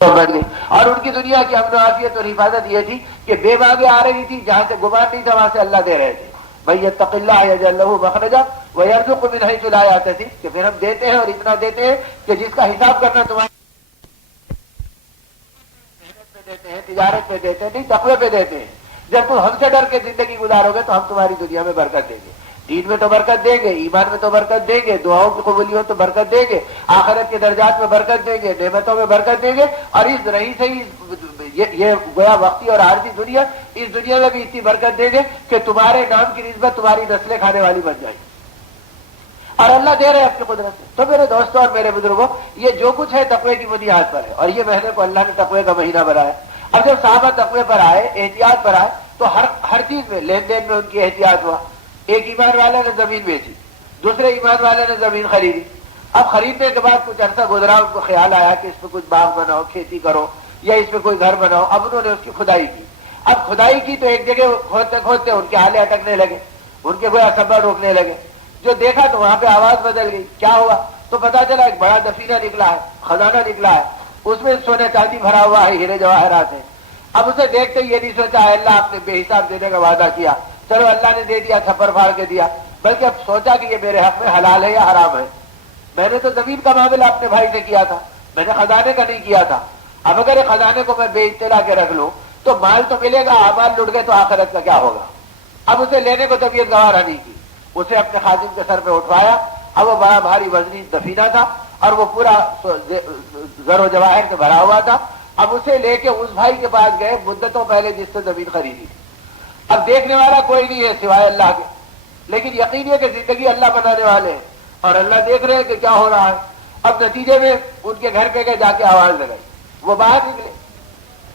بن گئی. اور ان کی دنیا کی امن و عافیت اور حفاظت یہ تھی کہ بے باغیں آ رہی تھی، جہاں سے گمان نہیں تھا وہاں سے اللہ دے رہے تھے. بھائی یتق اللہ یجعل لہ مخرجا ویرزقہ من حیث لا یحتسب، کہ پھر ہم دیتے ہیں اور اتنا دیتے ہیں کہ جس کا حساب کرنا تمہارے محنت پہ دیتے ہیں، تجارت پہ دیتے ہیں، نہیں تقوی پہ دیتے ہیں. جب تم ہم سے ڈر کے زندگی گزارو گے تو ہم تمہاری دنیا میں برکت دیں گے، دین میں تو برکت دیں گے، ایمان میں تو برکت دیں گے، دعاؤں کی قبولیوں تو برکت دیں گے، آخرت کے درجات میں برکت دیں گے، نعمتوں میں برکت دیں گے. اور اس رہی سے یہ گویا وقتی اور عارضی دنیا، اس دنیا میں بھی اتنی برکت دیں گے کہ تمہارے نام کی نسبت تمہاری نسلیں کھانے والی بن جائیں گی. اور اللہ دے رہے ہیں اپنی قدرت سے. تو میرے دوستوں اور میرے بزرگوں، یہ جو کچھ ہے تقوی کی بنیاد پر ہے، اور یہ مہینے کو اللہ نے تقوی کا مہینہ بنایا. اب جب صحابہ تقوی پر آئے، احتیاط پر آئے، تو ہر چیز میں، لین دین میں ان کی احتیاط ہوا. ایک ایمان والے نے زمین بیچی، دوسرے ایمان والے نے زمین خریدی. اب خریدنے کے بعد کچھ عرصہ گزرا، ان کو خیال آیا کہ اس پہ کچھ باغ بناؤ، کھیتی کرو، یا اس پہ کوئی گھر بناؤ. اب انہوں نے اس کی کھدائی کی. اب کھدائی کی تو ایک جگہ کھودتے کھودتے ان کے آلے اٹکنے لگے، ان کے گویا سبب روکنے لگے. جو دیکھا تو وہاں پہ آواز بدل گئی. کیا ہوا؟ تو پتا چلا ایک بڑا دفینہ نکلا ہے، خزانہ نکلا ہے، اس میں سونے چاندی بھرا ہوا ہے، ہیرے جواہرات ہیں. اب اسے دیکھتے یہ نہیں سوچا اللہ آپ نے بے حساب دینے کا وعدہ کیا، چلو اللہ نے دے دیا، چھپر پھاڑ کے دیا، بلکہ اب سوچا کہ یہ میرے حق میں حلال ہے یا حرام ہے. میں نے تو زمین کا معاملہ اپنے بھائی سے کیا تھا، میں نے خزانے کا نہیں کیا تھا. اب اگر یہ خزانے کو میں بے اطلاع کے رکھ لوں تو مال تو ملے گا، اعمال لٹ گئے تو آخرت کا کیا ہوگا. اب اسے لینے کو طبیعت گوارا نہیں کی. اسے اپنے خادم کے سر پہ اٹھوایا. اب وہ بڑا بھاری وزنی دفینہ تھا اور وہ پورا زر و جواہر سے بھرا ہوا تھا. اب اسے لے کے اس بھائی کے پاس گئے مدتوں پہلے جس سے زمین خریدی تھی. اب دیکھنے والا کوئی نہیں ہے سوائے اللہ کے، لیکن یقین ہے کہ زندگی اللہ بنانے والے ہیں اور اللہ دیکھ رہے ہیں کہ کیا ہو رہا ہے. اب نتیجے میں ان کے گھر پہ گئے، جا کے آواز لگائی. وہ باہر نکلے،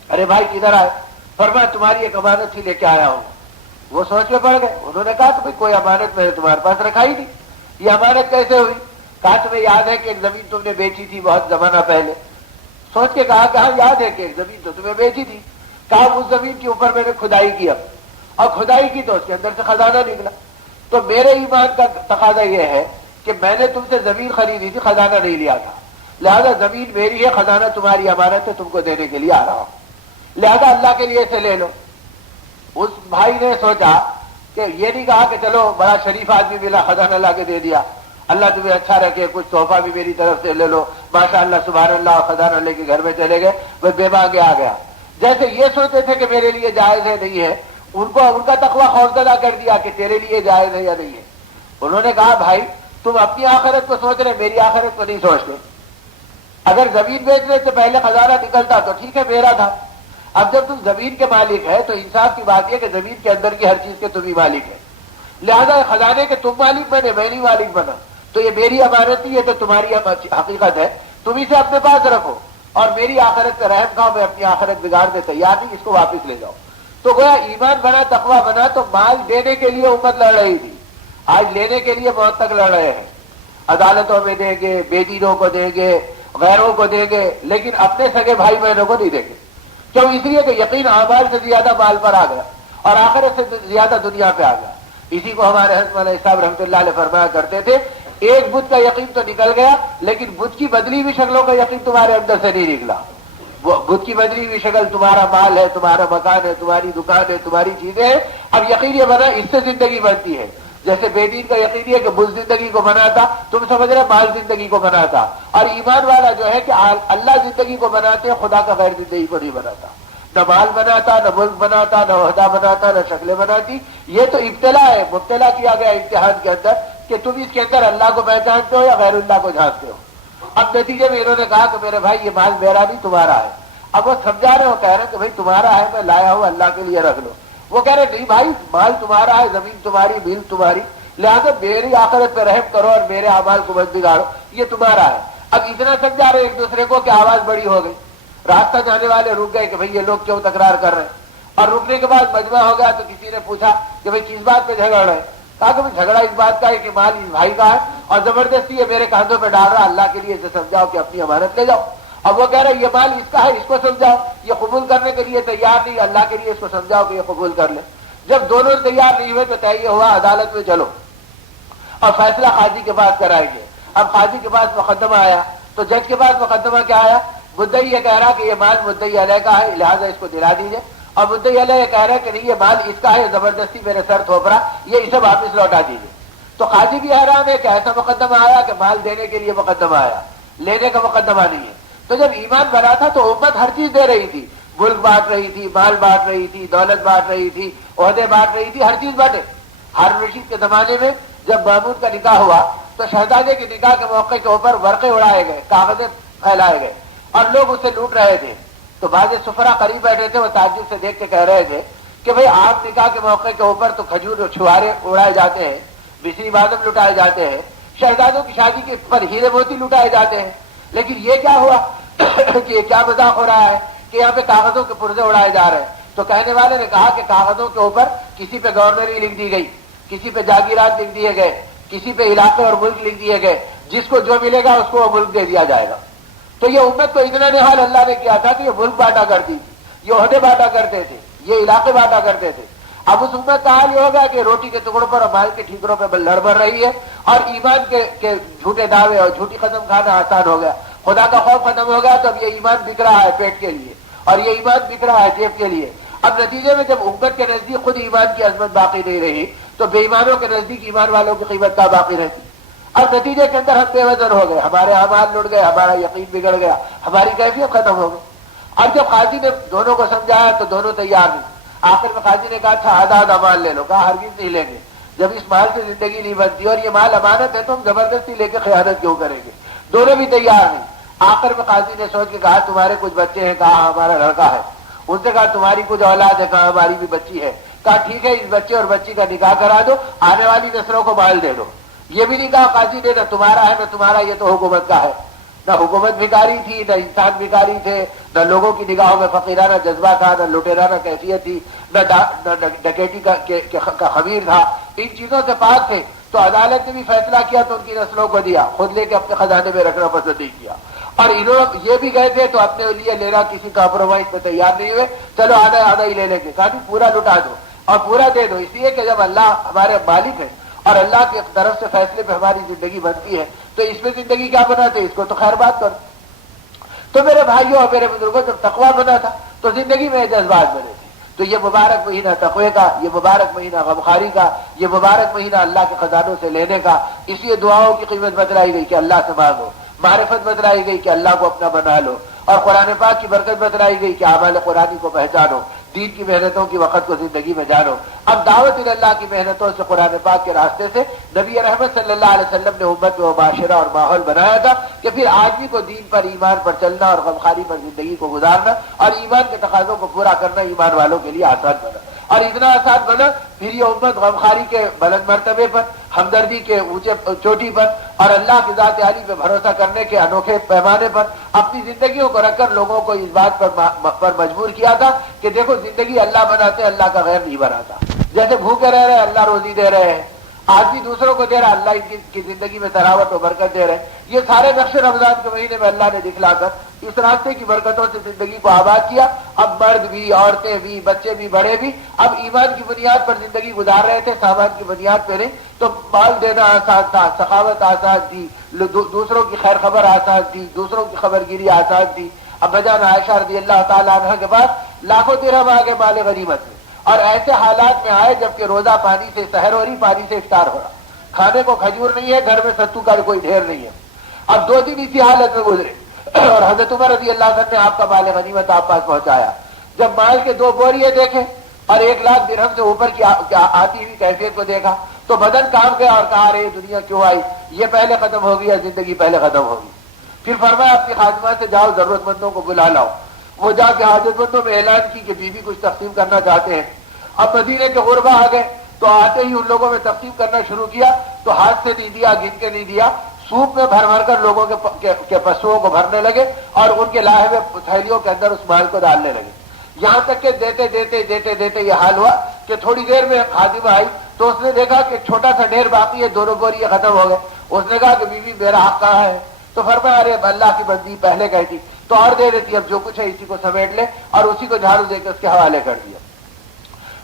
ارے بھائی کدھر آئے؟ فرمایا تمہاری ایک امانت ہی لے کے آیا ہوں. وہ سوچ میں پڑ گئے. انہوں نے کہا کہ بھائی کوئی امانت میں نے تمہارے پاس رکھا ہی نہیں، یہ امانت کیسے ہوئی؟ کہا تمہیں یاد ہے کہ ایک زمین تم نے بیچی تھی بہت زمانہ پہلے؟ سوچ کے کہا کہ ہاں یاد ہے کہ ایک زمین تو تمہیں بیچی تھی. کہا اس زمین کے اوپر میں نے کھدائی کی، اور کھدائی کی تو اس کے اندر سے خزانہ نکلا. تو میرے ایمان کا تقاضا یہ ہے کہ میں نے تم سے زمین خریدی تھی، خزانہ نہیں لیا تھا، لہذا زمین میری ہے، خزانہ تمہاری امانت ہے، تم کو دینے کے لیے آ رہا ہوں، لہذا اللہ کے لیے سے لے لو. اس بھائی نے سوچا کہ یہ نہیں کہا کہ چلو بڑا شریف آدمی ملا، خزانہ لا کے دے دیا، اللہ تمہیں اچھا رکھے، کچھ تحفہ بھی میری طرف سے لے لو، ماشاء اللہ سبحان اللہ، اور خزانہ لے کے گھر میں چلے گئے. وہ بے باغے آ گیا. جیسے یہ سوچتے تھے کہ میرے لیے جائز ہے نہیں ہے، ان کو ان کا تقویٰ خوفزدہ کر دیا کہ تیرے لیے جائز ہے یا نہیں ہے. انہوں نے کہا بھائی تم اپنی آخرت کو سوچ رہے، میری آخرت کو نہیں سوچتے. اگر زمین بیچنے سے پہلے خزانہ نکلتا تو ٹھیک ہے، میرا تھا. اب جب تم زمین کے مالک ہے تو انصاف کی بات یہ کہ زمین کے اندر کی ہر چیز کے تم ہی مالک ہے، لہذا خزانے کے تم مالک بنے، میں نہیں مالک بنا، تو یہ میری امانت نہیں ہے، تو تمہاری حقیقت ہے، تم اسے اپنے پاس رکھو اور میری آخرت کا رحم کھاؤ. میں اپنی آخرت بگاڑنے تیار نہیں، اس کو واپس لے جاؤ. تو گویا ایمان بنا، تقویٰ بنا. تو مال دینے کے لیے امت لڑ رہی تھی، آج لینے کے لیے موت تک لڑ رہے ہیں. عدالتوں میں دیں گے، بے دینوں کو دیں گے، غیروں کو دیں گے، لیکن اپنے سگے بھائی بہنوں کو نہیں دیں گے. کیوں؟ اس لیے کہ یقین اعمال سے زیادہ مال پر آ گیا اور آخرت سے زیادہ دنیا پہ آ گیا. اسی کو ہمارے حضرت مولانا صاحب رحمۃ اللہ علیہ فرمایا کرتے تھے، ایک بت کا یقین تو نکل گیا، لیکن بت کی بدلی ہوئی شکلوں کا یقین تمہارے اندر سے نہیں نکلا. وہ بت کی بدلی ہوئی شکل تمہارا مال ہے، تمہارا مکان ہے، تمہاری دکان ہے، تمہاری چیزیں ہیں. اب یقین یہ بنا اس سے زندگی بنتی ہے. جیسے بے دین کا یقین ہے کہ بت زندگی کو بناتا، تم سمجھ رہے مال زندگی کو بناتا. اور ایمان والا جو ہے کہ اللہ زندگی کو بناتے ہیں، خدا کا غیر زندگی کو نہیں بناتا. نہ مال بناتا، نہ ملک بناتا، نہ عہدہ بناتا، نہ شکلیں بناتی. یہ تو ابتلا ہے، مبتلا کیا گیا امتحان کے اندر کہ تم اس کے اندر اللہ کو پہچانتے ہو یا غیر اللہ کو جانتے ہو. اب نتیجے میں انہوں نے کہا کہ میرے بھائی یہ مال میرا نہیں تمہارا ہے. اب وہ سمجھا رہے ہو، کہہ رہے کہ بھائی تمہارا ہے، میں لایا ہوں اللہ کے لیے رکھ لو. وہ کہہ رہے نہیں بھائی مال تمہارا ہے، زمین تمہاری، مل تمہاری، لہٰذا میری آخرت پہ رحم کرو اور میرے اعمال کو مت بگاڑو، یہ تمہارا ہے. اب اتنا سمجھا رہے ایک دوسرے کو کہ آواز بڑی ہو گئی. راستہ جانے والے رک گئے کہ بھئی یہ لوگ کیوں تکرار کر رہے ہیں. اور رکنے کے بعد مجمع ہو گیا تو کسی نے پوچھا کہ بھئی کس بات پہ جھگڑ رہے ہیں. کہا کہ جھگڑا اس بات کا ہے کہ مال اس بھائی کا ہے اور زبردستی یہ میرے کاندھوں پہ ڈال رہا، اللہ کے لیے اسے سمجھاؤ کہ اپنی امانت لے جاؤ. اب وہ کہہ رہے یہ مال اس کا ہے، اس کو سمجھاؤ، یہ قبول کرنے کے لیے تیار نہیں، اللہ کے لیے اس کو سمجھاؤ کہ یہ قبول کر لے. جب دونوں تیار نہیں ہوئے تو طے ہوا عدالت میں چلو اور فیصلہ قاضی کے پاس کرائیں گے. اب قاضی کے پاس مقدمہ آیا تو جج کے پاس مقدمہ کیا آیا؟ مدعی یہ کہہ رہا کہ یہ مال مدعی علیہ کا ہے لہٰذا اس کو دلا دیجیے، اور مدعی علیہ یہ کہہ رہا ہے کہ نہیں یہ مال اس کا ہے، زبردستی میرے سر تھوپ رہا، یہ اسے واپس لوٹا دیجیے۔ تو قاضی بھی حیران ہے کہ ایسا مقدمہ آیا کہ مال دینے کے لیے مقدمہ آیا، لینے کا مقدمہ نہیں ہے۔ تو جب ایمان بنا تھا تو امت ہر چیز دے رہی تھی، ملک بانٹ رہی تھی، مال بانٹ رہی تھی، دولت بانٹ رہی تھی، عہدے بانٹ رہی تھی، ہر چیز بانٹے۔ ہارون رشید کے زمانے میں جب مامون کا نکاح ہوا تو شہزادے کے نکاح کے موقع کے اوپر ورقے اڑائے گئے، کاغذیں پھیلائے گئے اور لوگ اسے لوٹ رہے تھے۔ تو بعض سفرا قریب بیٹھے تھے، وہ تعجب سے دیکھ کے کہہ رہے تھے کہ بھئی آپ نکاح کے موقع کے اوپر تو کھجور اور چھوارے اڑائے جاتے ہیں، مصری بادم لٹائے جاتے ہیں، شہزادوں کی شادی کے پر ہیرے موتی لٹائے جاتے ہیں، لیکن یہ کیا ہوا کہ یہ کیا مذاق ہو رہا ہے کہ یہاں پہ کاغذوں کے پرزے اڑائے جا رہے ہیں۔ تو کہنے والے نے کہا کہ کاغذوں کے اوپر کسی پہ گورنری لکھ دی گئی، کسی پہ جاگیرات لکھ دیے گئے، کسی پہ علاقے اور ملک لکھ دیے گئے، جس کو جو ملے گا اس کو وہ ملک دے دیا جائے گا۔ تو یہ امت کو اتنا نحال اللہ نے کیا تھا کہ یہ ملک بانٹا کرتی تھی، یہ عہدے بانٹا کرتے تھے، یہ علاقے بانٹا کرتے تھے۔ اب اس امت کا حال یہ ہوگا کہ روٹی کے ٹکڑوں پر اور مال کے ٹھیکروں پہ لڑ بڑھ رہی ہے، اور ایمان کے جھوٹے دعوے اور جھوٹی قسم کھانا آسان ہو گیا، خدا کا خوف ختم ہو گیا۔ تو اب یہ ایمان بک رہا ہے پیٹ کے لیے، اور یہ ایمان بک رہا ہے جیب کے لیے۔ اب نتیجے میں جب امت کے نزدیک خود ایمان کی عظمت باقی نہیں رہی تو بے ایمانوں کے نزدیک ایمان والوں کی قیمت کا باقی رہتی۔ اب نتیجے کے اندر ہم بے وزن ہو گئے، ہمارے اعمال لٹ گئے، ہمارا یقین بگڑ گیا، ہماری کیفیت ختم ہو گئی۔ اب جب قاضی نے دونوں کو سمجھایا تو دونوں تیار نہیں۔ آخر میں قاضی نے کہا اچھا آدھا آدھا مال لے لو، کہا ہرگز نہیں لیں گے، جب اس مال سے زندگی نہیں بنتی اور یہ مال امانت ہے تو ہم زبردستی لے کے خیانت کیوں کریں گے؟ دونوں بھی تیار نہیں۔ آخر میں قاضی نے سوچ کے کہا تمہارے کچھ بچے ہیں؟ کہا ہمارا لڑکا ہے۔ ان سے کہا تمہاری کچھ اولاد ہے؟ کہا ہماری بھی بچی ہے۔ کہا ٹھیک ہے اس بچے اور بچی کا نکاح کرا دو، آنے والی نسلوں کو مال دے دو۔ یہ بھی نہیں کہا قاضی نے نہ تمہارا ہے نہ تمہارا، یہ تو حکومت کا ہے۔ نہ حکومت بھکاری تھی، نہ انسان بھکاری تھے، نہ لوگوں کی نگاہوں میں فقیرانہ جذبہ تھا، نہ لٹیرانہ کیفیت تھی، نہ ڈکیٹی کا خمیر تھا، ان چیزوں سے پاک تھے۔ تو عدالت نے بھی فیصلہ کیا تو ان کی نسلوں کو دیا، خود لے کے اپنے خزانے میں رکھنا پسند نہیں کیا۔ اور انہوں یہ بھی گئے تھے تو اپنے لیے لینا کسی کمپرومائز پہ تیار نہیں ہوئے، چلو آدھا آدھا ہی لے لیں گے۔ کہا نہیں پورا لٹا دو اور پورا دے دو، اس لیے کہ جب اللہ ہمارے مالک ہے اور اللہ کی طرف سے فیصلے پہ ہماری زندگی بنتی ہے تو اس میں زندگی کیا بناتے، اس کو تو خیر بات کرو۔ تو میرے بھائیوں اور میرے بزرگوں جب تقویٰ بنا تھا تو زندگی میں جذبات بنے تھے۔ تو یہ مبارک مہینہ تقوی کا، یہ مبارک مہینہ غمخواری کا، یہ مبارک مہینہ اللہ کے خزانوں سے لینے کا، اس لیے دعاؤں کی قیمت بتلائی گئی کہ اللہ سے مانگو، معرفت بتلائی گئی کہ اللہ کو اپنا بنا لو، اور قرآن پاک کی برکت بتلائی گئی کہ اعمال قرآنی کو پہچانو، دین کی محنتوں کی وقت کو زندگی میں جانو۔ اب دعوت اللہ کی محنتوں سے، قرآن پاک کے راستے سے نبی رحمت صلی اللہ علیہ وسلم نے امت میں وہ معاشرہ اور ماحول بنایا تھا کہ پھر آدمی کو دین پر، ایمان پر چلنا اور غمخواری پر زندگی کو گزارنا اور ایمان کے تقاضوں کو پورا کرنا ایمان والوں کے لیے آسان بنا، اور اتنا آسان بنا پھر یہ امت غمخواری کے بلند مرتبے پر، ہمدردی کے اونچے چوٹی پر اور اللہ کی ذات عالی پہ بھروسہ کرنے کے انوکھے پیمانے پر اپنی زندگیوں کو رکھ کر لوگوں کو اس بات پر مجبور کیا تھا کہ دیکھو زندگی اللہ بناتے، اللہ کا غیر نہیں بناتا۔ جیسے بھوکے رہ رہے ہیں اللہ روزی دے رہے ہیں، آدمی دوسروں کو دے رہا، اللہ ان کی زندگی میں تراوت و برکت دے رہے ہیں۔ یہ سارے نقش رمضان کے مہینے میں اللہ نے دکھلا کر اس راستے کی برکتوں سے زندگی کو آباد کیا۔ اب مرد بھی، عورتیں بھی، بچے بھی، بڑے بھی اب ایمان کی بنیاد پر زندگی گزار رہے تھے، سامان کی بنیاد پہ نہیں۔ تو مال دینا آسان تھا، سخاوت آسان تھی، دوسروں کی خیر خبر آسان تھی، دوسروں کی خبر گیری آسان تھی۔ اب جان عائشہ رضی اللہ تعالیٰ عنہ کے بعد لاکھوں درہم آگے مال غنیمت میں، اور ایسے حالات میں آئے جبکہ روزہ پانی سے سحر ہو رہی، پانی سے افطار ہو رہا، کھانے کو کھجور نہیں ہے، گھر میں ستو کا کوئی ڈھیر نہیں ہے۔ اب 2 دن اسی حالت میں گزرے اور حضرت عمر رضی اللہ عنہ نے آپ کا مال غنیمت آپ پاس پہنچایا۔ جب مال کے 2 بوریے دیکھے اور 1 لاکھ درہم سے اوپر کی آتی ہوئی کیفیت کو دیکھا تو بدن کانپ گیا اور کہا ارے دنیا کیوں آئی، یہ پہلے ختم ہوگی یا زندگی پہلے ختم ہوگی۔ پھر فرمایا اپنی خادمہ سے جاؤ ضرورت مندوں کو بلا لاؤ۔ وہ جا کے حاجت مندوں میں اعلان کی کہ بیوی کچھ تقسیم کرنا چاہتے ہیں۔ اب مدینے کے غربا آ گئے تو آتے ہی ان لوگوں میں تقسیم کرنا شروع کیا تو ہاتھ سے نہیں دیا، گن کے نہیں دیا، سوپ میں بھر بھر کر لوگوں کے پشوؤں کو بھرنے لگے اور ان کے لاہے ہوئے تھیلیوں کے اندر اس مال کو ڈالنے لگے، یہاں تک کہ دیتے یہ حال ہوا کہ تھوڑی دیر میں خادمہ آئی تو اس نے دیکھا کہ چھوٹا سا ڈھیر باقی ہے، 2 بوریے ختم ہو گئے۔ اس نے کہا کہ بیوی میرا حق کہاں ہے؟ تو فرمایا ارے اللہ کی بندی پہلے کہتی تو اور دے دیتی، اب جو کچھ ہے اسی کو سمیٹ لے، اور اسی کو جھاڑو دے کے اس کے حوالے کر دیا۔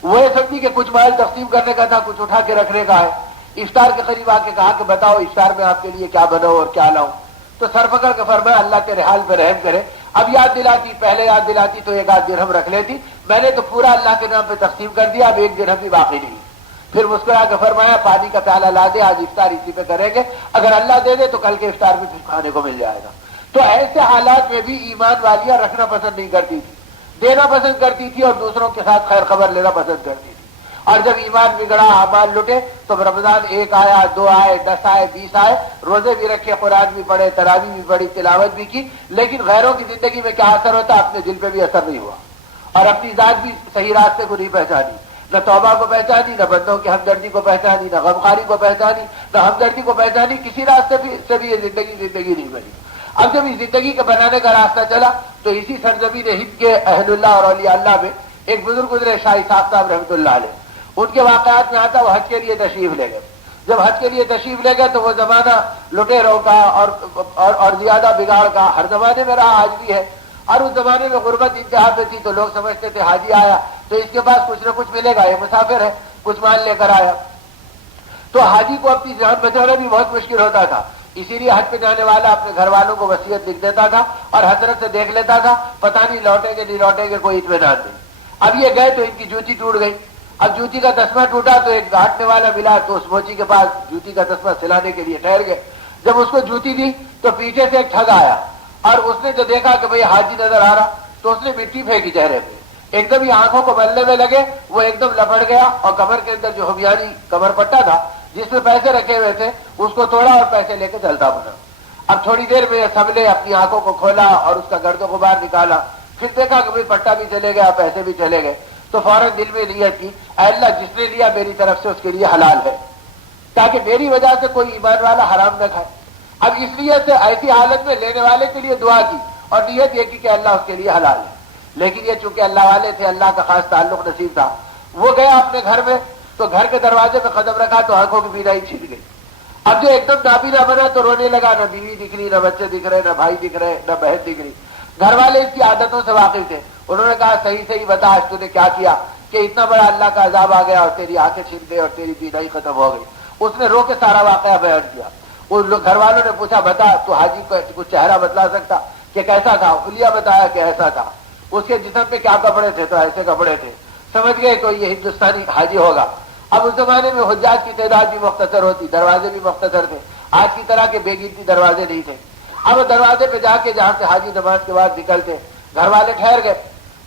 وہ یہ سمجھی کہ کچھ مال تقسیم کرنے کا تھا، کچھ اٹھا کے رکھنے کا ہے۔ افطار کے قریب آ کے کہا کہ بتاؤ افطار میں آپ کے لیے کیا بناؤ اور کیا لاؤں؟ تو سر پکڑ کے فرمایا اللہ تیرے حال پہ رحم کرے، اب یاد دلاتی، پہلے یاد دلاتی تو 1 درہم رکھ لیتی، میں نے تو پورا اللہ کے نام پہ تقسیم کر دیا، اب 1 درہم بھی باقی نہیں۔ پھر مسکرا کے فرمایا پانی کا پیالہ لا دے، آج افطار اسی پہ کریں گے، اگر اللہ دے دے تو کل کے افطار میں پھر کھانے کو مل جائے گا۔ تو ایسے حالات میں بھی ایمان والیاں رکھنا پسند نہیں کرتی تھی، دینا پسند کرتی تھی اور دوسروں کے ساتھ خیر خبر لینا پسند کرتی تھی۔ اور جب ایمان بگڑا، اعمال لٹے، تو رمضان 1 آیا، 2 آئے، 10 آئے، 20 آئے، روزے بھی رکھے، قرآن بھی پڑھے، تراویح بھی پڑھی، تلاوت بھی کی، لیکن غیروں کی زندگی میں کیا اثر ہوتا، اپنے دل پہ بھی اثر نہیں ہوا، اور اپنی ذات بھی صحیح راستے کو نہیں پہچانی، نہ توبہ کو پہچانی، نہ بندوں کی ہمدردی کو پہچانی، نہ غمخواری کو پہچانی، نہ ہمدردی کو پہچانی، کسی راستے سے بھی یہ زندگی نہیں بنی۔ اب جب اس زندگی کا بنانے کا راستہ چلا تو اسی سرزمین ہند کے اہل اللہ اور اولیاء اللہ میں ایک بزرگ گزرے، شاہ اسحاق صاحب رحمۃ اللہ علیہ، ان کے واقعات میں آتا وہ حج کے لیے تشریف لے گئے۔ جب حج کے لیے تشریف لے گئے تو وہ زمانہ لٹیروں کا اور زیادہ بگاڑ کا ہر زمانے میں رہا، آج بھی ہے، اور اس زمانے میں غربت انتہا پہ تھی، تو لوگ سمجھتے تھے حاجی آیا تو اس کے پاس کچھ نہ کچھ ملے گا، یہ مسافر ہے، کچھ مال لے کر آیا، تو حاجی کو اپنی جان بچانا بھی بہت مشکل ہوتا تھا، اسی لیے حج پہ جانے والا اپنے گھر والوں کو وصیت لکھ دیتا تھا اور حضرت سے دیکھ لیتا تھا، پتہ نہیں لوٹیں گے نہیں لوٹیں گے، کوئی اطمینان نہیں۔ اب یہ گئے تو ان کی جوتی ٹوٹ گئی، اب جوتی کا تسمہ ٹوٹا تو ایک گاٹنے والا ملا، تو اس موچی کے پاس جوتی کا تسمہ سلانے کے لیے ٹھہر گئے۔ جب اس کو جوتی دی تو پیچھے سے ایک ٹھگ آیا، اور اس نے جو دیکھا کہ بھئی حاجی نظر آ رہا، تو اس نے مٹی پھینکی چہرے پہ، ایک دم یہ آنکھوں کو ملنے میں لگے، وہ ایک دم لپٹ گیا، اور کمر کے اندر جو ہمیانی کمر پٹا تھا جس میں پیسے رکھے ہوئے تھے اس کو توڑا اور پیسے لے کے چلتا بنا۔ اب تھوڑی دیر میں سب نے اپنی آنکھوں کو کھولا اور اس کا گرد و غبار نکالا، پھر دیکھا کہ بھئی پٹا بھی چلے گیا، پیسے بھی چلے گئے، تو فوراً دل میں نیت کی، اے اللہ جس نے لیا میری طرف سے اس کے لیے حلال ہے، تاکہ میری وجہ سے کوئی ایمان والا حرام نہ کھائے۔ اب اس لیے سے ایسی حالت میں لینے والے کے لیے دعا کی اور نیت یہ کی کہ اللہ اس کے لیے حلال ہے، لیکن یہ چونکہ اللہ والے تھے، اللہ کا خاص تعلق نصیب تھا، وہ گیا اپنے گھر میں، تو گھر کے دروازے پہ قدم رکھا تو آنکھوں کی بینائی چھن گئی۔ اب جو ایک دم نابینا بنا تو رونے لگا، نہ بیوی دکھ رہی، نہ بچے دکھ رہے، نہ بھائی دکھ رہے، نہ بہن دکھ رہی۔ گھر والے اس کی عادتوں سے واقف تھے، انہوں نے کہا صحیح بتا آج تو نے کیا کیا کہ اتنا بڑا اللہ کا عذاب آ گیا اور تیری آنکھیں چھن گئی اور تیری بینائی ختم ہو گئی۔ اس نے رو کے سارا واقعہ بیان کیا۔ گھر والوں نے پوچھا بتا تو حاجی کو کچھ چہرہ بتلا سکتا کہ کیسا تھا؟ حلیہ بتایا کہ ایسا تھا۔ اس کے جسم پہ کیا کپڑے تھے؟ تو ایسے کپڑے تھے۔ سمجھ گئے کوئی یہ ہندوستانی حاجی ہوگا۔ اب اس زمانے میں حجاج کی تعداد بھی مختصر ہوتی، دروازے بھی مختصر تھے، آج کی طرح کے بے گنتی دروازے نہیں تھے۔ اب دروازے پہ جا کے جہاں سے حاجی نماز کے بعد نکلتے، گھر والے ٹھہر گئے۔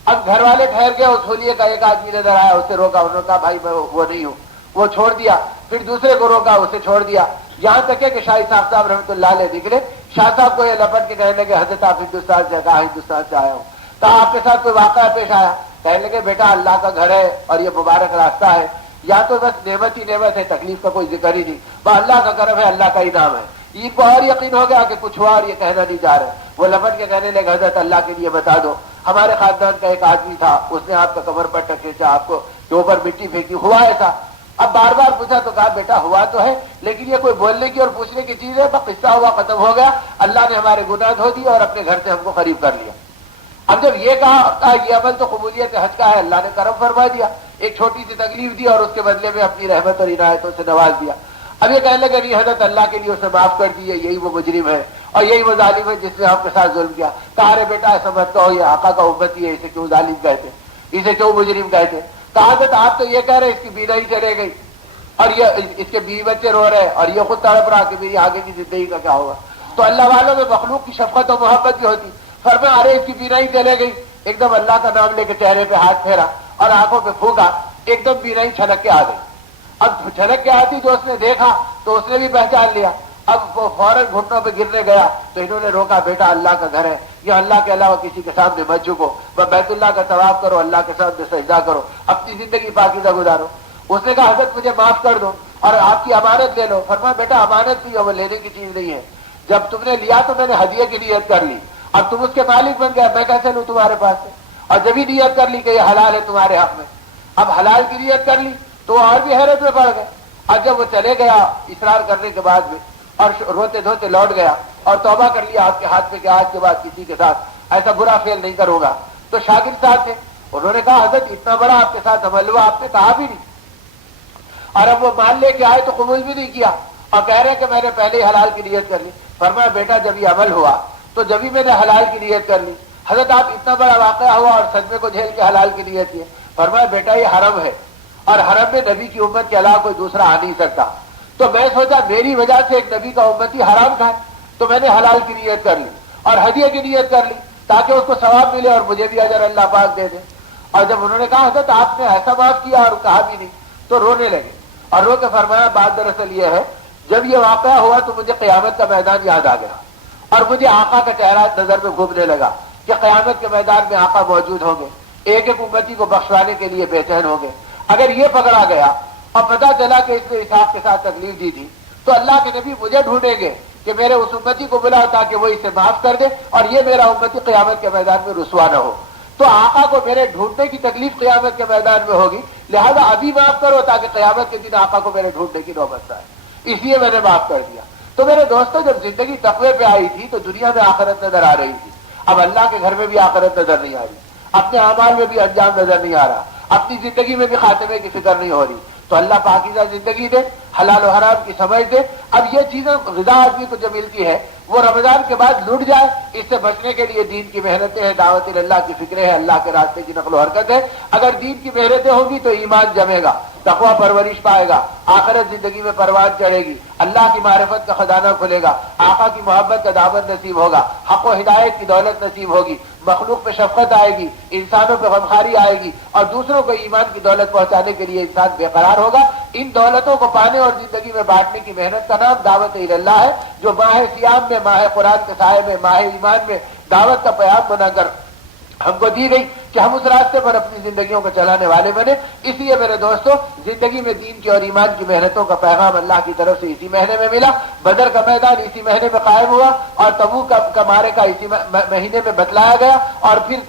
اب گھر والے ٹھہر گئے، اس حلیے کا ایک آدمی نظر آیا، اسے روکا، انہوں نے کہا بھائی میں وہ نہیں ہوں، وہ چھوڑ دیا۔ پھر دوسرے کو روکا، اسے چھوڑ دیا، یہاں تک ہے کہ شاہ صاحب رحمۃ اللہ علیہ نکلے۔ شاہ صاحب کو یہ لپٹ کے کہنے لگے حضرت آپ ہندوستان سے؟ کہا ہندوستان سے آیا ہوں۔ کہا آپ کے ساتھ کوئی واقعہ پیش آیا؟ کہنے لگے بیٹا اللہ کا گھر ہے اور یہ مبارک راستہ ہے، یا تو بس نعمت ہی نعمت ہے، تکلیف کا کوئی ذکر ہی نہیں، بس اللہ کا کرم ہے، اللہ کا انعام ہے۔ یہ کو اور یقین ہو گیا کہ کچھ ہوا اور یہ کہنا نہیں جا رہا۔ وہ لپٹ کے کہنے لگے حضرت اللہ کے لیے بتا دو، ہمارے خاندان کا ایک آدمی تھا، اس نے آپ کا کمر پر ٹکیچا، آپ کو کے اوپر مٹی پھینکی، ہوا ایسا؟ اب بار بار پوچھا تو کہا بیٹا ہوا تو ہے، لیکن یہ کوئی بولنے کی اور پوچھنے کی چیز ہے، بس قصہ ہوا ختم ہو گیا، اللہ نے ہمارے گناہ دھو دیے اور اپنے گھر سے ہم کو قریب کر لیا۔ اب جب یہ کہا یہ عمل تو قبولیت حج کا ہے، اللہ نے کرم فرما دیا، ایک چھوٹی سی تکلیف دی اور اس کے بدلے میں اپنی رحمت اور عنایتوں سے نواز دیا۔ اب یہ کہنے لگے نہیں حضرت اللہ کے لیے اسے معاف کر دیے، یہی وہ مجرم ہے اور یہی وہ ظالم ہے جس نے ہم کے ساتھ ظلم کیا۔ کہا ارے بیٹا ایسا مت کہو، یہ آقا کا امتی ہے، اسے کیوں ظالم کہتے، اسے کیوں مجرم کہتے؟ کہا حضرت آپ تو یہ کہہ رہے اس کی بینائی چلے گئی اور یہ اس کے بیوی بچے رو رہے اور یہ خود تڑپ رہا کہ میری آگے کی زندگی کا کیا ہوگا۔ تو اللہ والوں میں مخلوق کی شفقت و محبت بھی ہوتی۔ فرمایا ارے اس کی بینائی چلے گئی، ایک دم اللہ کا نام لے کے چہرے پہ ہاتھ پھیرا اور آنکھوں پہ پھونکا، ایک دم بینائی چھلک کے آ گئی۔ اب چھلک کے آتی تو اس نے دیکھا تو اس نے بھی پہچان لیا۔ اب وہ فوراً گھٹنوں پہ گرنے گیا تو انہوں نے روکا، بیٹا اللہ کا گھر ہے، یہ اللہ کے علاوہ کسی کے سامنے مت جھکو، بیت اللہ کا طواف کرو، اللہ کے سامنے سجدہ کرو، اپنی زندگی پاکیزہ گزارو۔ اس نے کہا حضرت مجھے معاف کر دو اور آپ کی امانت لے لو۔ فرمایا بیٹا امانت بھی ہے، وہ لینے کی چیز نہیں ہے، جب تم نے لیا تو میں نے ہدیے کی نیت کر لی، اب تم اس کے مالک بن گیا، میں کیسے لوں تمہارے پاس سے؟ اور جب ہی نیت کر لی کہ یہ حلال ہے تمہارے حق میں، اب حلال کی نیت کر لی تو اور بھی حیرت میں پڑ گئے۔ اور جب وہ چلے گیا اصرار کرنے کے بعد میں اور روتے دھوتے لوٹ گیا اور توبہ کر لیا آپ کے ہاتھ پہ کہ آج کے بعد کسی کے ساتھ ایسا برا فعل نہیں کروں گا، تو شاگرد صاحب تھے، انہوں نے کہا حضرت اتنا بڑا آپ کے ساتھ عمل ہوا، آپ نے کہا بھی نہیں، اور اب وہ مان لے کے آئے تو قبول بھی نہیں کیا اور کہہ رہے کہ میں نے پہلے ہی حلال کی نیت کر لی۔ فرمایا بیٹا جب یہ عمل ہوا تو جبھی میں نے حلال کی نیت کر لی، حضرت آپ اتنا بڑا واقعہ ہوا اور صدمے کو جھیل کے حلال کی نیت کی. فرمایا بیٹا یہ حرم ہے اور حرم میں نبی کی امت کے علاوہ کوئی دوسرا آ نہیں سکتا. تو میں سوچا میری وجہ سے ایک نبی کا امتی حرام کھائے، تو میں نے حلال کی نیت کر لی اور ہدیے کی نیت کر لی تاکہ اس کو ثواب ملے اور مجھے بھی اجر اللہ پاک دے دے. اور جب انہوں نے کہا حضرت آپ نے ایسا معاف کیا اور کہا بھی نہیں، تو رونے لگے اور رو کے فرمایا بات دراصل یہ ہے، جب یہ واقعہ ہوا تو مجھے قیامت کا میدان یاد آ گیا اور مجھے آقا کا چہرہ نظر میں گھومنے لگا کہ قیامت کے میدان میں آقا موجود ہوں گے، ایک ایک امتی کو بخشوانے کے لیے بے چین ہوں گے. اگر یہ پکڑا گیا اور پتا چلا کہ اس نے اسحاق کے ساتھ تکلیف دی تھی تو اللہ کے نبی مجھے ڈھونڈیں گے کہ میرے اس امتی کو بلاؤ تاکہ وہ اسے معاف کر دے اور یہ میرا امتی قیامت کے میدان میں رسوا نہ ہو. تو آقا کو میرے ڈھونڈنے کی تکلیف قیامت کے میدان میں ہوگی، لہذا ابھی معاف کرو تاکہ قیامت کے دن آقا کو میرے ڈھونڈنے کی نوبت نہ آئے. اس لیے میں نے معاف کر دیا. تو میرے دوستوں جب زندگی تقوی پہ آئی تھی تو دنیا میں آخرت نظر آ رہی تھی. اب اللہ کے گھر میں بھی آخرت نظر نہیں آ رہی، اپنے اعمال میں بھی انجام نظر نہیں آ رہا، اپنی زندگی میں بھی خاتمے کی فکر نہیں ہو رہی. تو اللہ پاکیزہ زندگی دے، حلال و حرام کی سمجھ دے. اب یہ چیزیں غذا آدمی کو جو ملتی ہے وہ رمضان کے بعد لٹ جائے، اس سے بچنے کے لیے دین کی محنتیں ہیں، دعوت اللہ کی فکریں ہیں، اللہ کے راستے کی نقل و حرکت ہے. اگر دین کی محنتیں ہوں گی تو ایمان جمے گا، تقویٰ پرورش پائے گا، آخرت زندگی میں پروان چڑھے گی، اللہ کی معرفت کا خزانہ کھلے گا، آقا کی محبت کا دامن نصیب ہوگا، حق و ہدایت کی دولت نصیب ہوگی، مخلوق پہ شفقت آئے گی، انسانوں پہ غمخواری آئے گی اور دوسروں کو ایمان کی دولت پہنچانے کے لیے انسان بے قرار ہوگا. ان دولتوں کو پانے اور زندگی میں بانٹنے کی محنت کا نام دعوت اللہ ہے، جو ماہ سیام میں، ماہ قرآن کے سائے میں، ماہ ایمان میں دعوت کا پیام بنا کر ہم کو دی گئی کہ ہم اس راستے پر اپنی زندگیوں کو چلانے والے بنے. اس لیے میرے دوستوں زندگی میں دین کی اور ایمان کی محنتوں کا پیغام اللہ کی طرف سے اسی مہینے میں ملا. بدر کا میدان اسی مہینے میں قائم ہوا اور تبوک کا معرکہ اسی مہینے میں بتلایا گیا اور پھر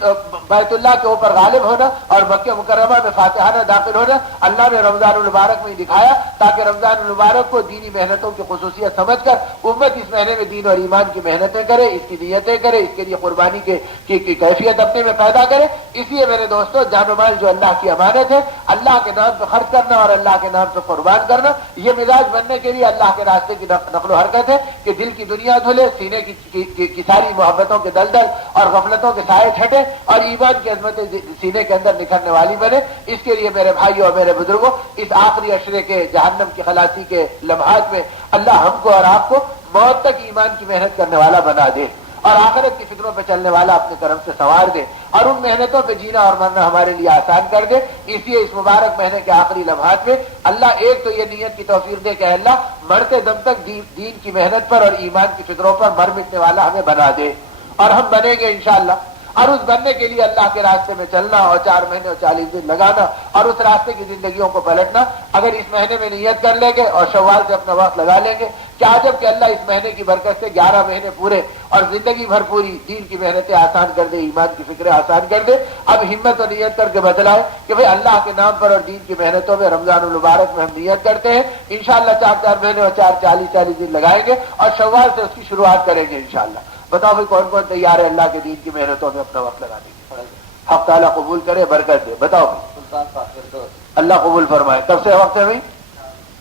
بیت اللہ کے اوپر غالب ہونا اور مکہ مکرمہ میں فاتحانہ داخل ہونا اللہ نے رمضان المبارک میں دکھایا تاکہ رمضان المبارک کو دینی محنتوں کی خصوصیت سمجھ کر امت اس مہینے میں دین اور ایمان کی محنتیں کرے، اس کی نیتیں کرے، اس کے لیے قربانی کی کیفیت اپنے میں پیدا کرے. اس لیے میرے دوستوں جان و مال جو اللہ کی امانت ہے، اللہ کے نام پہ خرچ کرنا اور اللہ کے نام پہ قربان کرنا، یہ مزاج بننے کے لیے اللہ کے راستے کی نقل و حرکت ہے کہ دل کی دنیا دھلے، سینے کی ساری محبتوں کے دلدل اور غفلتوں کے سائے چھٹے اور ایمان کی عظمتیں سینے کے اندر نکھرنے والی بنے. اس کے لیے میرے بھائیوں اور میرے بزرگوں اس آخری عشرے کے جہنم کی خلاصی کے لمحات میں اللہ ہم کو اور آپ کو موت تک ایمان کی محنت کرنے والا بنا دے اور آخرت کی فکروں پہ چلنے والا اپنے کرم سے سنوار دے اور ان محنتوں پہ جینا اور مرنا ہمارے لیے آسان کر دے. اس لیے اس مبارک مہینے کے آخری لمحات میں اللہ ایک تو یہ نیت کی توفیق دے کہ اللہ مرتے دم تک دین کی محنت پر اور ایمان کی فکروں پر مر مٹنے والا ہمیں بنا دے اور ہم بنیں گے انشاءاللہ. اور اس بننے کے لیے اللہ کے راستے میں چلنا اور 4 مہینے اور 40 دن لگانا اور اس راستے کی زندگیوں کو پلٹنا. اگر اس مہینے میں نیت کر لیں گے اور شوال سے اپنا وقت لگا لیں گے کیا عجب کہ اللہ اس مہینے کی برکت سے 11 مہینے پورے اور زندگی بھر پوری دین کی محنتیں آسان کر دے، ایمان کی فکریں آسان کر دے. اب ہمت و نیت کر کے بتلائے کہ بھئی اللہ کے نام پر اور دین کی محنتوں میں رمضان المبارک میں ہم نیت کرتے ہیں انشاءاللہ 4 مہینے اور 40 دن لگائیں گے اور شوال سے اس کی شروعات کریں گے انشاءاللہ. بتاؤ بھائی کون کون تیار ہے اللہ کے دین کی محنتوں میں اپنا وقت لگانے کی؟ حق تعالیٰ قبول کرے، برکت دے. بتاؤ بھائی اللہ قبول فرمائے. کب سے وقت ہے بھائی؟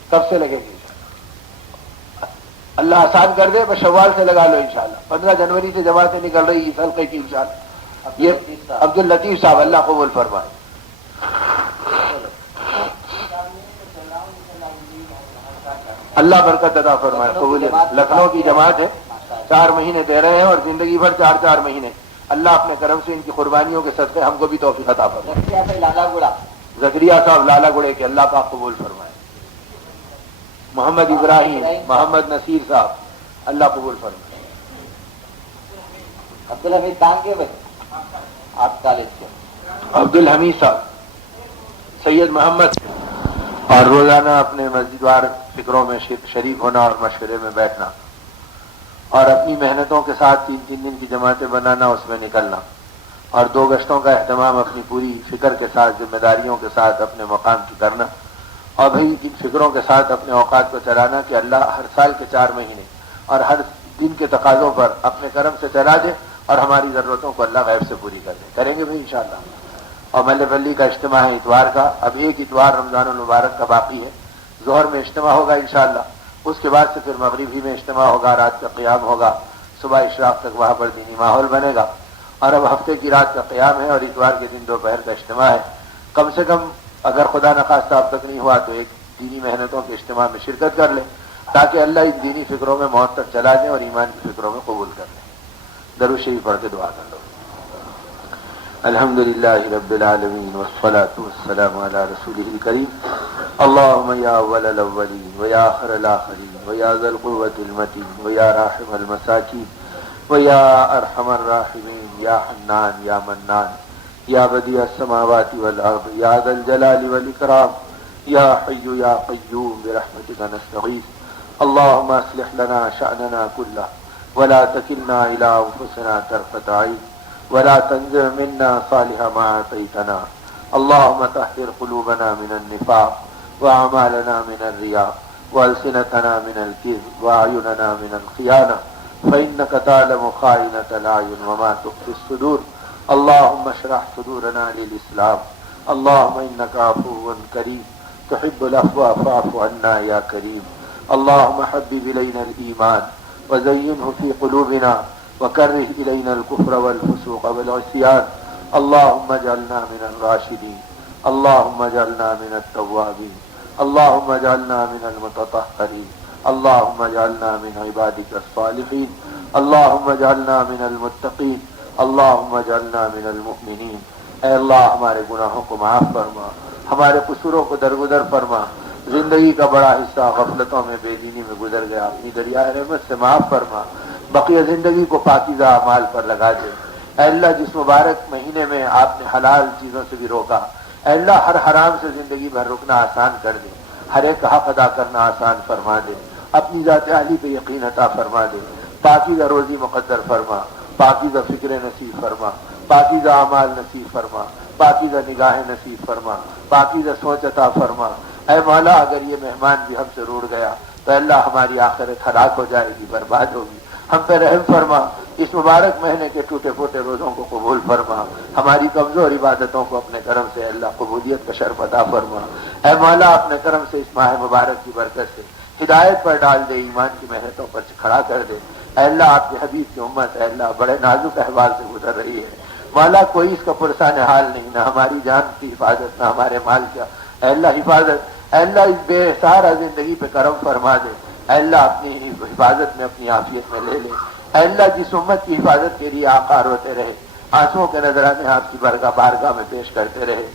کب سے لگے گی؟ اللہ آسان کر دے. بس شوال سے لگا لو انشاءاللہ. 15 جنوری سے جماعتیں نکل رہی اس حلقے کی انشاءاللہ. یہ عبد اللطیف صاحب اللہ قبول فرمائے. اللہ برکت عطا فرمائے. قبول. لکھنؤ کی جماعت ہے، 4 مہینے دے رہے ہیں اور زندگی بھر 4 مہینے. اللہ اپنے کرم سے ان کی قربانیوں کے صدقے ہم کو بھی توفیق عطا فرمائے. زکریا صاحب لالا گڑے کے اللہ پاک قبول فرمائے. محمد ابراہیم، محمد نصیر صاحب اللہ قبول فرمائے. عبدالحمید ٹانگے بھائی آپ کالج کے عبد الحمید صاحب، سید محمد. اور روزانہ اپنے مسجد وار فکروں میں شریک ہونا اور مشورے میں بیٹھنا اور اپنی محنتوں کے ساتھ 3 دن کی جماعتیں بنانا، اس میں نکلنا اور 2 گشتوں کا اہتمام اپنی پوری فکر کے ساتھ، ذمہ داریوں کے ساتھ اپنے مقام کی کرنا اور بھئی ان فکروں کے ساتھ اپنے اوقات کو چلانا کہ اللہ ہر سال کے 4 مہینے اور ہر دن کے تقاضوں پر اپنے کرم سے چلا دے اور ہماری ضرورتوں کو اللہ غیب سے پوری کر دے. کریں گے بھائی انشاءاللہ. اور مل بلی کا اجتماع ہے اتوار کا. اب ایک اتوار رمضان المبارک کا باقی ہے. ظہر میں اجتماع ہوگا انشاءاللہ. اس کے بعد سے پھر مغربی میں اجتماع ہوگا، رات کا قیام ہوگا، صبح اشراق تک وہاں پر دینی ماحول بنے گا اور اب ہفتے کی رات کا قیام ہے اور اتوار کے دن دوپہر کا اجتماع ہے. کم سے کم اگر خدا نخواستہ اب تک نہیں ہوا تو ایک دینی محنتوں کے اجتماع میں شرکت کر لیں تاکہ اللہ ان دینی فکروں میں موت تک چلا دیں اور ایمان کی فکروں میں قبول کر لیں. درود شریف پڑھ کے دعا کر لو. الحمد للہ رب العالمین والصلاة والسلام علی رسولہ الکریم. اللہم یا اول الاولین ویا آخر الاخرین ویا ذا القوة المتین ویا راحم المساکین ویا ارحم الراحمین یا حنان یا منان یا بدیع السماوات والارض یا ذا الجلال والاکرام یا حی یا قیوم برحمتک نستغیث. اللہم اصلح لنا شأننا کلہ ولا تکلنا الى انفسنا طرفة عین ولا تنزع منا صالح ما اعطيتنا. اللهم طهر قلوبنا من النفاق واعمالنا من الرياء والسنتنا من الكذب واعيننا من الخيانة فإنك تعلم خائنة الأعين وما تخفي الصدور. اللهم اشرح صدورنا للإسلام. اللهم إنك عفو كريم تحب العفو فاعف عنا يا كريم. اللهم حبب إلينا الإيمان وزينه في قلوبنا وكره إلينا الكفر والفسوق والعصيان. اللهم اجعلنا من الراشدين. اللهم اجعلنا من التوابين. اللهم اجعلنا من المتطهرين. اللهم اجعلنا من عبادك الصالحين. اللهم اجعلنا من المتقين. اللهم اجعلنا من المؤمنين. اے اللہ ہمارے گناہوں کو معاف فرما، ہمارے قصوروں کو درگزر فرما. زندگی کا بڑا حصہ غفلتوں میں بے دینی میں گزر گیا، اپنی دریائے رحمت سے معاف فرما. بقیہ زندگی کو پاکیزہ اعمال پر لگا دے. اے اللہ جس مبارک مہینے میں آپ نے حلال چیزوں سے بھی روکا، اے اللہ ہر حرام سے زندگی بھر رکنا آسان کر دے، ہر ایک حق ادا کرنا آسان فرما دے. اپنی ذات عالی پہ یقین عطا فرما دے. پاکیزہ روزی مقدر فرما، پاکیزہ فکر نصیب فرما، پاکیزہ اعمال نصیب فرما، پاکیزہ نگاہیں نصیب فرما، پاکیزہ سوچ عطا فرما. اے مولا اگر یہ مہمان بھی ہم سے روڑ گیا تو اللہ ہماری آخرت ہلاک ہو جائے گی، برباد ہوگی. ہم پہ رحم فرما. اس مبارک مہینے کے ٹوٹے پھوٹے روزوں کو قبول فرما. ہماری کمزور عبادتوں کو اپنے کرم سے اللہ قبولیت کا شرف عطا فرما. اے مولا اپنے کرم سے اس ماہ مبارک کی برکت سے ہدایت پر ڈال دے، ایمان کی محنتوں پر کھڑا کر دے. اے اللہ آپ کے حبیب کی امت اے اللہ بڑے نازک احوال سے گزر رہی ہے. مولا کوئی اس کا پرسان حال نہیں، نہ ہماری جان کی حفاظت نہ ہمارے مال کا اے اللہ حفاظت. اے اللہ اس بے سہارا زندگی پہ کرم فرما دے. اے اللہ اپنی حفاظت میں اپنی عافیت میں لے لے. اے اللہ جس امت کی حفاظت کے لیے آقا روتے رہے، آنسوؤں کے نذرانے آپ کی بارگاہ میں پیش کرتے رہے،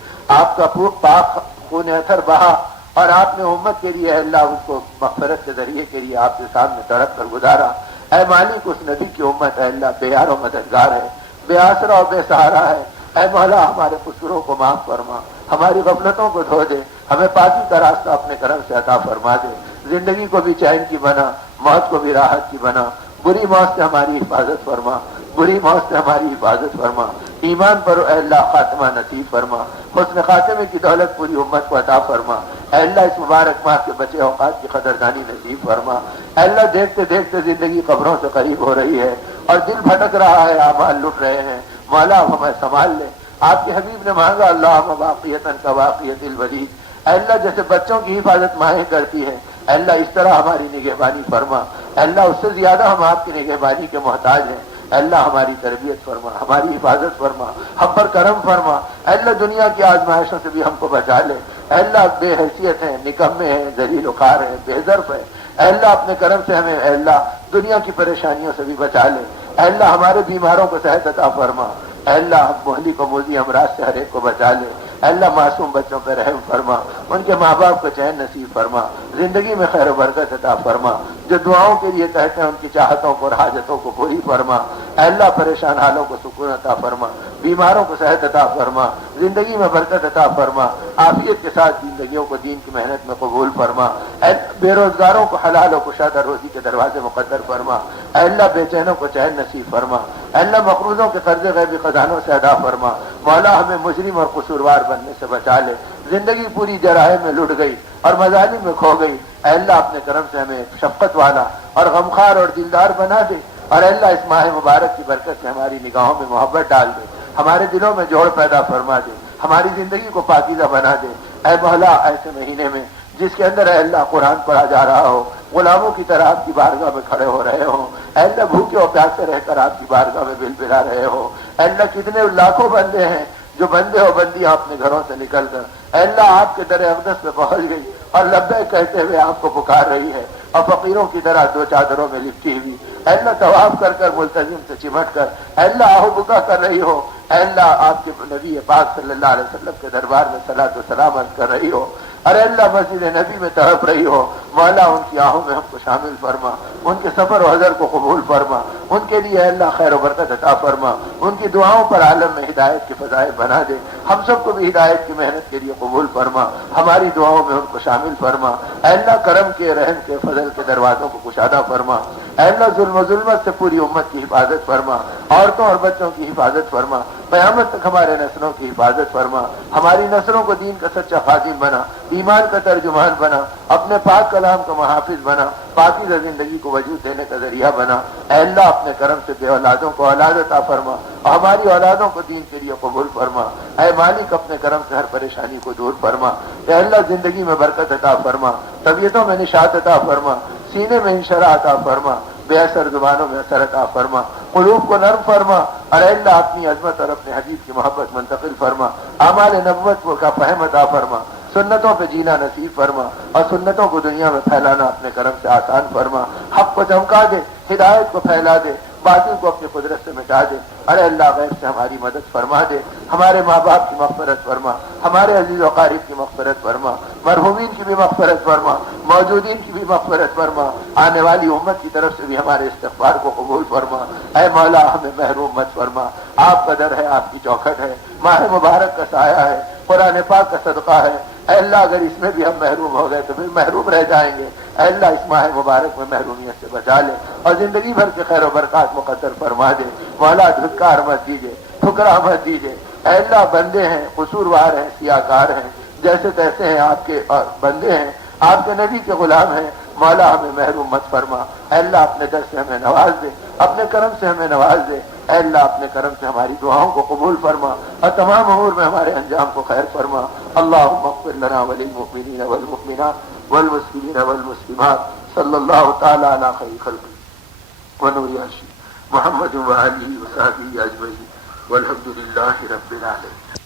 آپ کا پاک خون اثر بہا اور آپ نے امت کے لیے اللہ اس کو مغفرت کے ذریعے کے لیے آپ کے سامنے تڑپ کر گزارا. اے مالک اس نبی کی امت اے اللہ بے یار و مددگار ہے، بے آسرا اور بے سہارا ہے. اے مولا ہمارے قصوروں کو معاف فرما، ہماری غفلتوں کو دھو دے، ہمیں پاکی کا راستہ اپنے کرم سے عطا فرما دے. زندگی کو بھی چین کی بنا، موت کو بھی راحت کی بنا. بری موت سے ہماری حفاظت فرما، بری موت سے ہماری حفاظت فرما. ایمان پر اے اللہ خاتمہ نصیب فرما. حسن خاتمے کی دولت پوری امت کو عطا فرما. اے اللہ اس مبارک ماہ کے بچے اوقات کی قدردانی نصیب فرما. اے اللہ دیکھتے دیکھتے زندگی قبروں سے قریب ہو رہی ہے اور دل بھٹک رہا ہے، اعمال لٹ رہے ہیں. مولا ہمیں سنبھال لے. آپ کے حبیب نے مانگا اللہم باقیتاً کباقیت الولید. اے اللہ جیسے بچوں کی حفاظت مائیں کرتی ہیں اے اللہ اس طرح ہماری نگہبانی فرما. اے اللہ اس سے زیادہ ہم آپ کی نگہبانی کے محتاج ہیں. اے اللہ ہماری تربیت فرما، ہماری حفاظت فرما، ہم پر کرم فرما. اے اللہ دنیا کی آزمائشوں سے بھی ہم کو بچا لے. اے اللہ بے حیثیت ہیں، نکمے ہیں، ذلیل و خوار ہیں، بے ظرف ہے. اے اللہ اپنے کرم سے ہمیں اے اللہ دنیا کی پریشانیوں سے بھی بچا لے. اے اللہ ہمارے بیماروں کو صحت عطا فرما. اے اللہ مہلی کو موذی امراض سے ہر ایک کو بچا لے. اے اللہ معصوم بچوں پہ رحم فرما، ان کے ماں باپ کو چین نصیب فرما، زندگی میں خیر و برکت عطا فرما. جو دعاؤں کے لیے کہتے ہیں ان کی چاہتوں کو اور حاجتوں کو پوری فرما. اے اللہ پریشان حالوں کو سکون عطا فرما، بیماروں کو صحت عطا فرما، زندگی میں برکت عطا فرما. عافیت کے ساتھ زندگیوں کو دین کی محنت میں قبول فرما. اے بے روزگاروں کو حلال و کشادہ روزی کے دروازے مقدر فرما. اے اللہ بے چینوں کو چین نصیب فرما. اے اللہ مقروضوں کے قرض غیبی خزانوں سے ادا فرما. مولا ہمیں مجرم اور قصوروار بننے سے بچا لے. زندگی پوری جرائم میں لٹ گئی اور مظالم میں کھو گئی. اے اللہ اپنے کرم سے ہمیں شفقت والا اور غمخوار اور دلدار بنا دے. اور اے اللہ اس ماہ مبارک کی برکت سے ہماری نگاہوں میں محبت ڈال دے، ہمارے دلوں میں جوڑ پیدا فرما دے، ہماری زندگی کو پاکیزہ بنا دے. اے مولا ایسے مہینے میں جس کے اندر اے اللہ قرآن پڑھا جا رہا ہو، غلاموں کی طرح آپ کی بارگاہ میں کھڑے ہو رہے ہوں، اے اللہ بھوکے اور پیاسے رہ کر آپ کی بارگاہ میں بلبلا رہے ہو، اے اللہ کتنے لاکھوں بندے ہیں جو بندے اور بندیاں اپنے گھروں سے نکل کر اے اللہ آپ کے در اقدس میں پہنچ گئی اور لبیک کہتے ہوئے آپ کو پکار رہی ہے، اور فقیروں کی طرح دو چادروں میں لپٹی ہوئی اے اللہ طواف کر کر ملتزم سے چمٹ کر اے اللہ آہو بکا کر رہی ہو، اے اللہ آپ کے نبی پاک صلی اللہ علیہ وسلم کے دربار میں صلاۃ و سلام عرض کر رہی ہو، ارے اللہ مسجد نبی میں تڑپ رہی ہو، مولا ان کی آہوں میں ہم کو شامل فرما، ان کے سفر و حضر کو قبول فرما، ان کے لیے اے اللہ خیر و برکت عطا فرما، ان کی دعاؤں پر عالم میں ہدایت کے فضائل بنا دے، ہم سب کو بھی ہدایت کی محنت کے لیے قبول فرما، ہماری دعاؤں میں ان کو شامل فرما، اے اللہ کرم کے رحم کے فضل کے دروازوں کو کشادہ فرما، اے اللہ ظلم و ظلمت سے پوری امت کی حفاظت فرما، عورتوں اور بچوں کی حفاظت فرما، قیامت تک ہمارے نسلوں کی حفاظت فرما، ہماری نسلوں کو دین کا سچا خادم بنا، ایمان کا ترجمان بنا، اپنے پاک کلام کا محافظ بنا، پاکیزہ زندگی کو وجود دینے کا ذریعہ بنا، اے اللہ اپنے کرم سے بے اولادوں کو اولاد عطا فرما اور ہماری اولادوں کو دین کے لیے قبول فرما، اے مالک اپنے کرم سے ہر پریشانی کو دور فرما، اے اللہ زندگی میں برکت عطا فرما، طبیعتوں میں نشاط عطا فرما، سینے میں انشراح عطا فرما، بے اثر زبانوں میں اثر عطا فرما، قلوب کو نرم فرما، اور اے اللہ اپنی عظمت اور اپنے حبیب کی محبت منتقل فرما، اعمال نبوت کا فہم عطا فرما، سنتوں پہ جینا نصیب فرما اور سنتوں کو دنیا میں پھیلانا اپنے کرم سے آسان فرما، حق کو چمکا دے، ہدایت کو پھیلا دے، باطل کو اپنی قدرت سے مٹا دے، ارے اللہ غیب سے ہماری مدد فرما دے، ہمارے ماں باپ کی مغفرت فرما، ہمارے عزیز و قارب کی مغفرت فرما، مرحومین کی بھی مغفرت فرما، موجودین کی بھی مغفرت فرما، آنے والی امت کی طرف سے بھی ہمارے استغفار کو قبول فرما، اے مولا ہمیں محروم مت فرما، آپ کا در ہے، آپ کی چوکھٹ ہے، ماہ مبارک کا سایہ ہے، قرآن پاک کا صدقہ ہے، اے اللہ اگر اس میں بھی ہم محروم ہو گئے تو پھر محروم رہ جائیں گے، اے اللہ اس ماہ مبارک میں محرومیت سے بچا لے اور زندگی بھر کے خیر و برکات مقدر فرما دے، مولا دھکار مت دیجیے، ٹھکرا مت دیجیے، اے اللہ بندے ہیں، قصوروار ہیں، سیاکار ہیں، جیسے تیسے ہیں، آپ کے بندے ہیں، آپ کے نبی کے غلام ہیں، مولا ہمیں محروم مت فرما، اے اللہ اپنے در سے ہمیں نواز دے، اپنے کرم سے ہمیں نواز دے، اے اللہ اپنے کرم سے ہماری دعاؤں کو قبول فرما اور تمام امور میں ہمارے انجام کو خیر فرما، اللہم اغفر لنا وللمؤمنین والمؤمنات والمسلمین والمسلمات، صلی اللہ تعالی علی خیر خلقہ ونور عرشہ محمد وآلہ وصحبہ اجمعین والحمد للہ رب العالمین۔